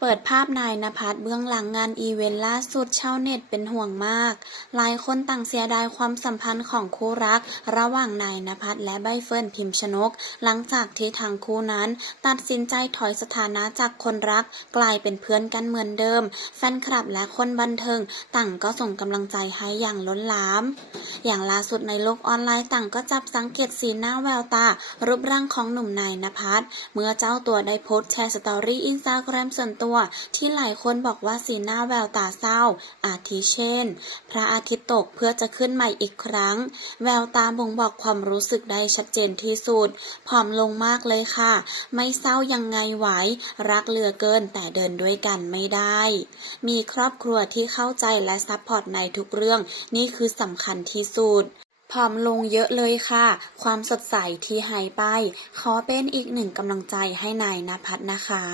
เปิดภาพนายนภัสเบื้องหลังงานอีเวนต์ล่าสุดชาวเน็ตเป็นห่วงมาก หลายคนต่างเสียดายความสัมพันธ์ของคู่รัก ระหว่างนายนภัสและใบเฟิร์นพิมชนก หลังจากที่ทั้งคู่นั้น ตัดสินใจถอยสถานะจากคนรัก กลายเป็นเพื่อนกันเหมือนเดิม แฟนคลับและคนบันเทิงต่างก็ส่งกำลังใจให้อย่างล้นหลาม อย่างล่าสุดในโลกออนไลน์ต่างก็จับสังเกตสีหน้าแววตา รูปร่างของหนุ่มนายนภัสเมื่อเจ้าตัวได้โพสต์แชร์สตอรี่อินสตาแกรมส่วนตัว ที่หลายคนบอกว่าสีหน้าแววตาเศร้า อาทิเช่น พระอาทิตย์ตกเพื่อจะขึ้นใหม่อีกครั้ง แววตาบ่งบอกความรู้สึกได้ชัดเจนที่สุดผอมลงมากเลยค่ะ ไม่เศร้ายังไงไหว รักเหลือเกินแต่เดินด้วยกันไม่ได้ มีครอบครัวที่เข้าใจและซัพพอร์ตในทุกเรื่อง นี่คือสำคัญที่สุดผอมลงเยอะเลยค่ะ ความสดใสที่หายไป ขอเป็นอีกหนึ่งกำลังใจให้นายนภัสนะคะ